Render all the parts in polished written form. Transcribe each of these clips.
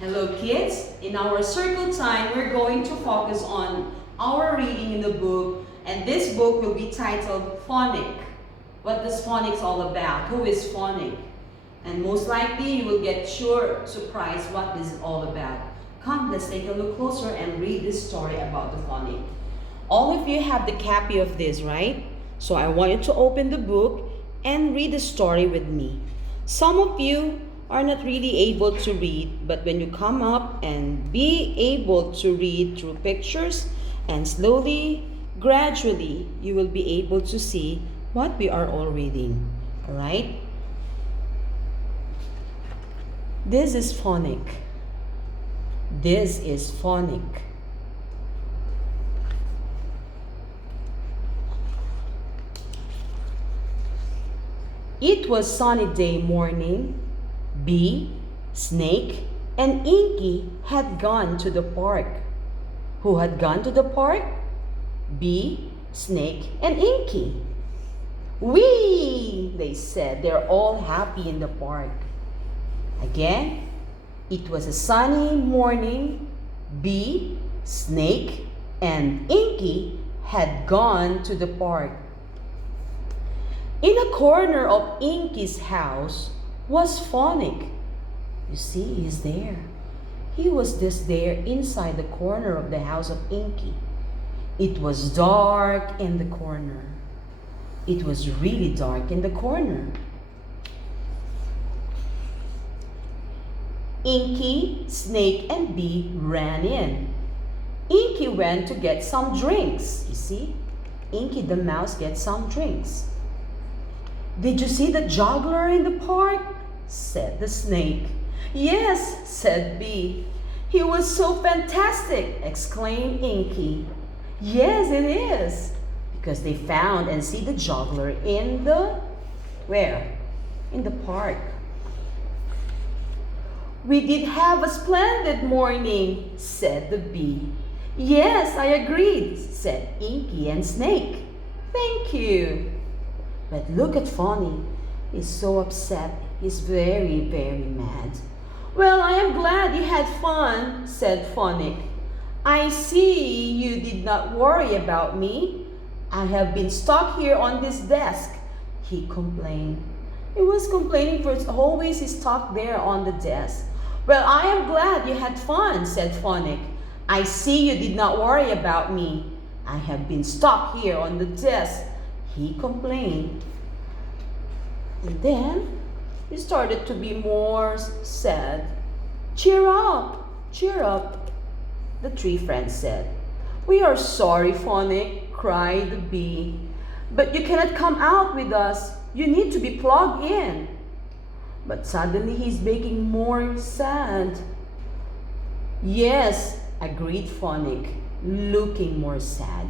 Hello kids, in our circle time we're going to focus on our reading in the book, and this book will be titled Phonic. What does phonics all about? Who is phonic? And most likely you will get surprised what this is all about. Come, let's take a look closer and read this story about the phonic. All of you have the copy of this, right? So I want you to open the book and read the story with me. Some of you are not really able to read, but when you come up and be able to read through pictures and slowly, gradually, you will be able to see what we are all reading. All right? This is phonic. This is phonic. It was sunny day morning. Bee, Snake, and Inky had gone to the park. Who had gone to the park? Bee, Snake, and Inky. Whee! They said. They're all happy in the park. Again, it was a sunny morning. Bee, Snake, and Inky had gone to the park. In a corner of Inky's house was Phonic. You see, he's there. He was just there inside the corner of the house of Inky. It was dark in the corner. It was really dark in the corner. Inky, Snake, and Bee ran in. Inky went to get some drinks. You see, Inky the mouse gets some drinks. Did you see the juggler in the park? Said the snake. Yes, said Bee. He was so fantastic, exclaimed Inky. Yes, it is. Because they found and see the juggler in the, where? In the park. We did have a splendid morning, said the bee. Yes, I agreed, said Inky and Snake. Thank you. But look at Phonic. He's so upset. He's very, very mad. Well, I am glad you had fun, said Phonic. I see you did not worry about me. I have been stuck here on this desk, he complained. He was complaining for always he's stuck there on the desk. Well, I am glad you had fun, said Phonic. I see you did not worry about me. I have been stuck here on the desk, he complained. And then he started to be more sad. Cheer up, the three friends said. We are sorry, Phonic, cried the bee. But you cannot come out with us. You need to be plugged in. But suddenly he's making more sad. Yes, agreed Phonic, looking more sad.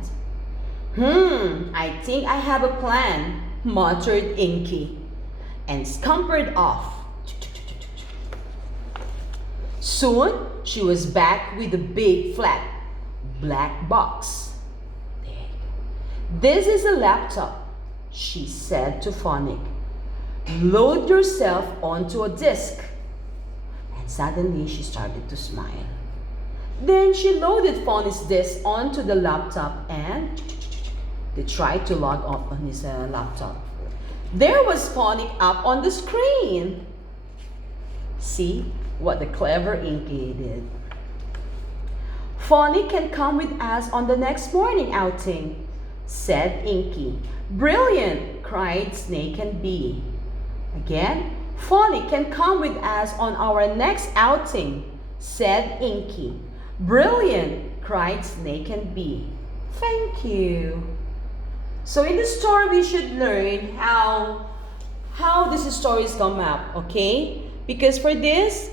I think I have a plan, muttered Inky, and scampered off. Soon, she was back with a big flat black box. There you go. This is a laptop, she said to Phonic. Load yourself onto a disk. And suddenly she started to smile. Then she loaded Phonic's disk onto the laptop and they tried to log off on his laptop. There was Phonic up on the screen. See what the clever Inky did. Phonic can come with us on the next morning outing, said Inky. Brilliant, cried Snake and Bee. Again, Phonic can come with us on our next outing, said Inky. Brilliant, cried Snake and Bee. Thank you. So in the story, we should learn how these stories come up, okay? Because for this,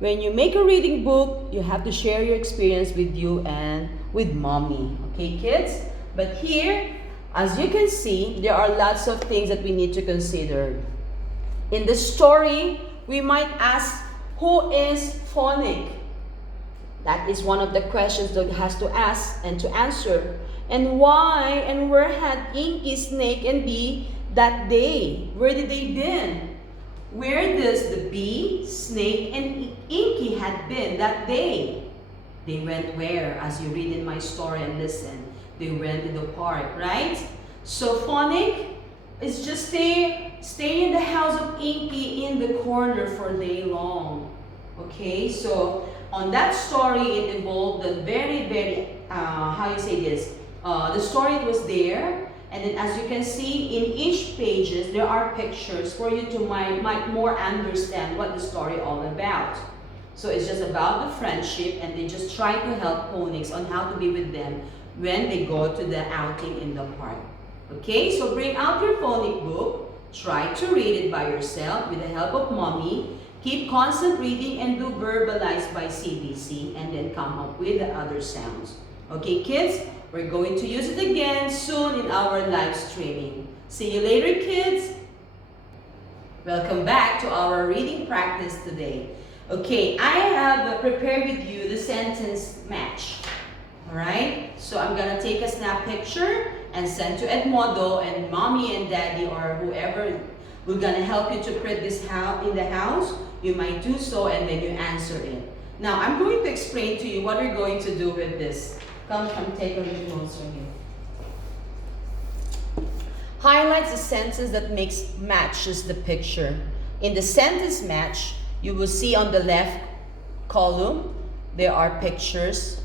when you make a reading book, you have to share your experience with you and with mommy, okay, kids? But here, as you can see, there are lots of things that we need to consider. In the story, we might ask, who is Phonic? That is one of the questions that has to ask and to answer. And why and where had Inky, Snake, and Bee that day? Where did they been? Where does the bee, snake, and Inky had been that day? They went where? As you read in my story and listen, they went to the park, right? So Phonic is just stay in the house of Inky in the corner for day long. Okay, so on that story, it involved the very, how you say this? The story was there, and then as you can see, in each pages, there are pictures for you to might more understand what the story all about. So it's just about the friendship, and they just try to help Phonics on how to be with them when they go to the outing in the park. Okay, so bring out your phonic book, try to read it by yourself with the help of mommy. Keep constant reading and do verbalize by CBC, and then come up with the other sounds. Okay, kids, we're going to use it again soon in our live streaming. See you later, kids. Welcome back to our reading practice today. Okay, I have prepared with you the sentence match. Alright, so I'm gonna take a snap picture and send to Edmodo, and mommy and daddy or whoever will gonna help you to print this in the house. You might do so, and then you answer it. Now, I'm going to explain to you what we're going to do with this. Come take a little closer here. Highlights the sentence that matches the picture. In the sentence match, you will see on the left column, there are pictures.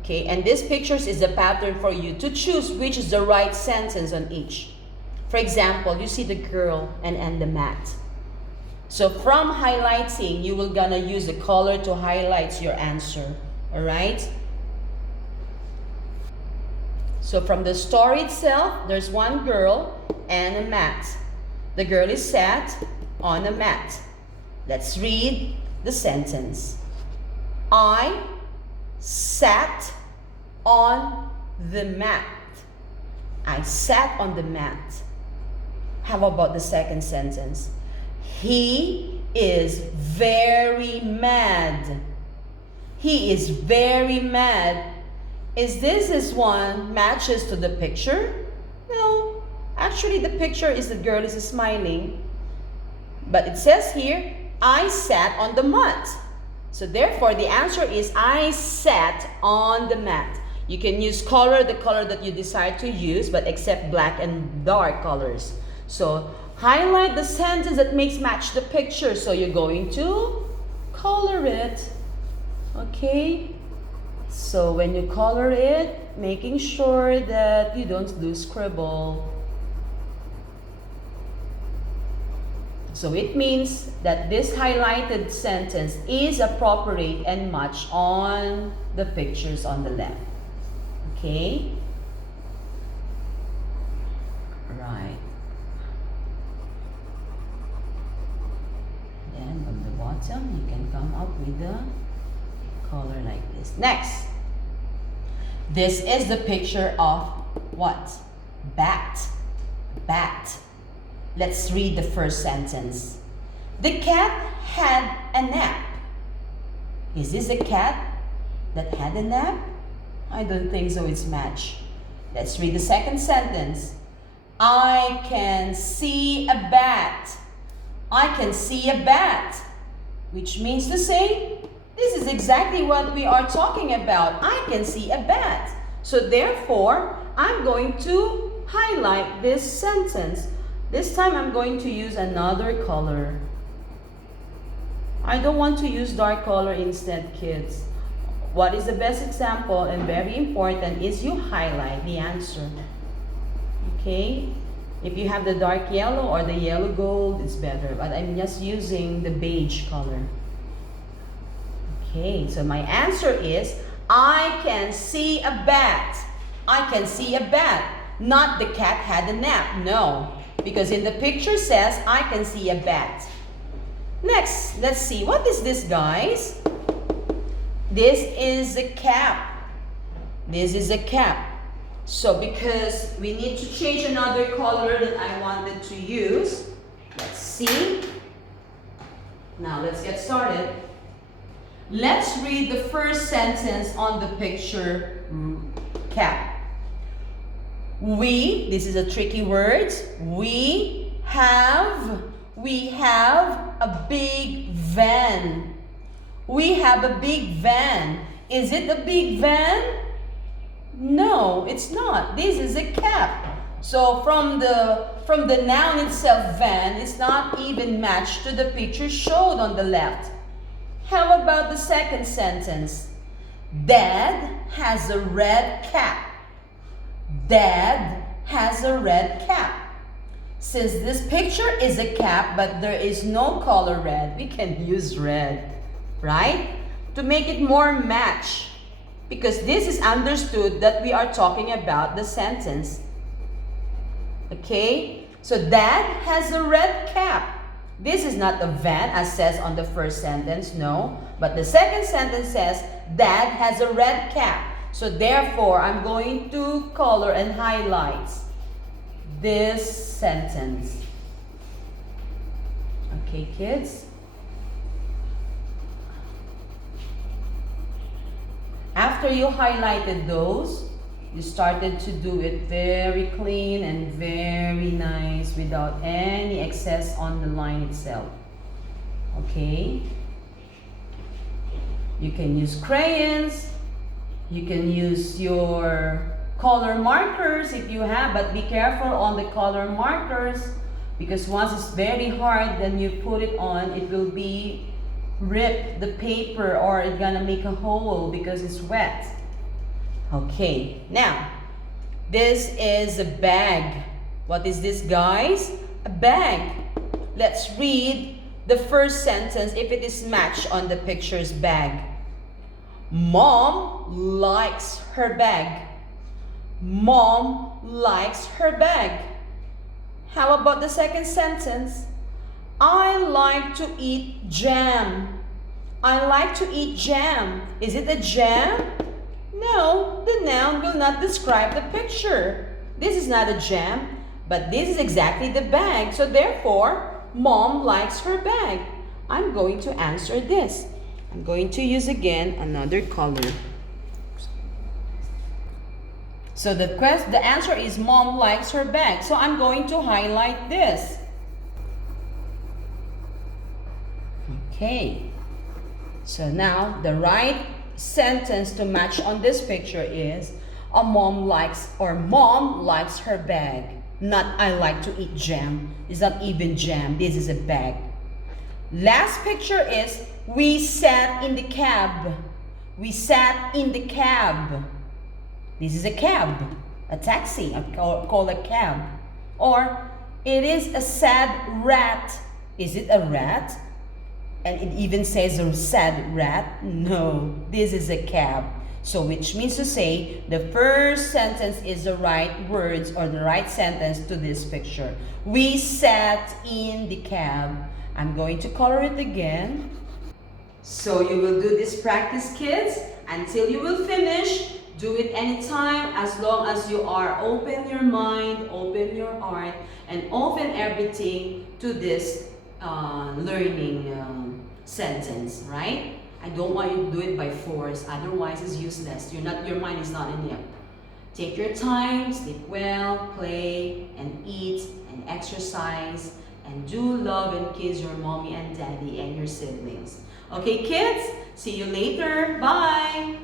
Okay, and this pictures is a pattern for you to choose which is the right sentence on each. For example, you see the girl and the mat. So from highlighting, you will gonna use the color to highlight your answer. All right? So from the story itself, there's one girl and a mat. The girl is sat on a mat. Let's read the sentence. I sat on the mat. I sat on the mat. How about the second sentence? He is very mad. He is very mad. Is this one matches to the picture? No. Actually, the picture is the girl is smiling. But it says here, I sat on the mat. So therefore, the answer is I sat on the mat. You can use the color that you decide to use, but except black and dark colors. So highlight the sentence that match the picture. So you're going to color it. Okay? So when you color it, making sure that you don't lose scribble. So it means that this highlighted sentence is appropriate and match on the pictures on the left. Okay? Right. Then from the bottom, you can come up with the color like this. Next. This is the picture of what? Bat. Bat. Let's read the first sentence. The cat had a nap. Is this a cat that had a nap? I don't think so, it's match. Let's read the second sentence. I can see a bat. I can see a bat. Which means to say, this is exactly what we are talking about. I can see a bat. So therefore, I'm going to highlight this sentence. This time I'm going to use another color. I don't want to use dark color instead, kids. What is the best example and very important is you highlight the answer. Okay? If you have the dark yellow or the yellow gold, it's better. But I'm just using the beige color. Okay, so my answer is, I can see a bat. I can see a bat. Not the cat had a nap. No. Because in the picture says, I can see a bat. Next, let's see. What is this, guys? This is a cap. This is a cap. So because we need to change another color that I wanted to use. Let's see. Now let's get started. Let's read the first sentence on the picture cap. We, this is a tricky word. We have a big van. We have a big van. Is it a big van? No, it's not. This is a cap. So from the noun itself, van, is not even matched to the picture showed on the left. How about the second sentence? Dad has a red cap. Dad has a red cap. Since this picture is a cap but there is no color red, we can use red, right? To make it more match. Because this is understood that we are talking about the sentence. Okay? So Dad has a red cap. This is not a van as says on the first sentence, no. But the second sentence says Dad has a red cap. So therefore, I'm going to color and highlight this sentence. Okay, kids? After you highlighted those, you started to do it very clean and very nice without any excess on the line itself. Okay? You can use crayons. You can use your color markers if you have, but be careful on the color markers because once it's very hard, then you put it on, it will be rip the paper or it's gonna make a hole because it's wet. Okay, now this is a bag. What is this, guys? A bag. Let's read the first sentence if it is matched on the picture's bag. Mom likes her bag. Mom likes her bag. How about the second sentence? I like to eat jam. I like to eat jam. Is it a jam? No, the noun will not describe the picture. This is not a jam, but this is exactly the bag. So therefore, Mom likes her bag. I'm going to answer this. I'm going to use again another color. So the answer is Mom likes her bag. So I'm going to highlight this. Okay. So now the right sentence to match on this picture is Mom likes her bag. Not I like to eat jam. It's not even jam. This is a bag. Last picture is we sat in the cab. We sat in the cab. This is a cab, a taxi, call a cab. Or it is a sad rat. Is it a rat? And it even says a sad rat. No, this is a cab. So which means to say the first sentence is the right words or the right sentence to this picture. We sat in the cab. I'm going to color it again. So you will do this practice, kids, until you will finish. Do it anytime as long as you are open your mind, open your heart, and open everything to this learning sentence, right? I don't want you to do it by force, otherwise it's useless. Your mind is not in it. Take your time, sleep well, play, and eat, and exercise, and do love and kiss your mommy and daddy and your siblings. Okay, kids? See you later. Bye!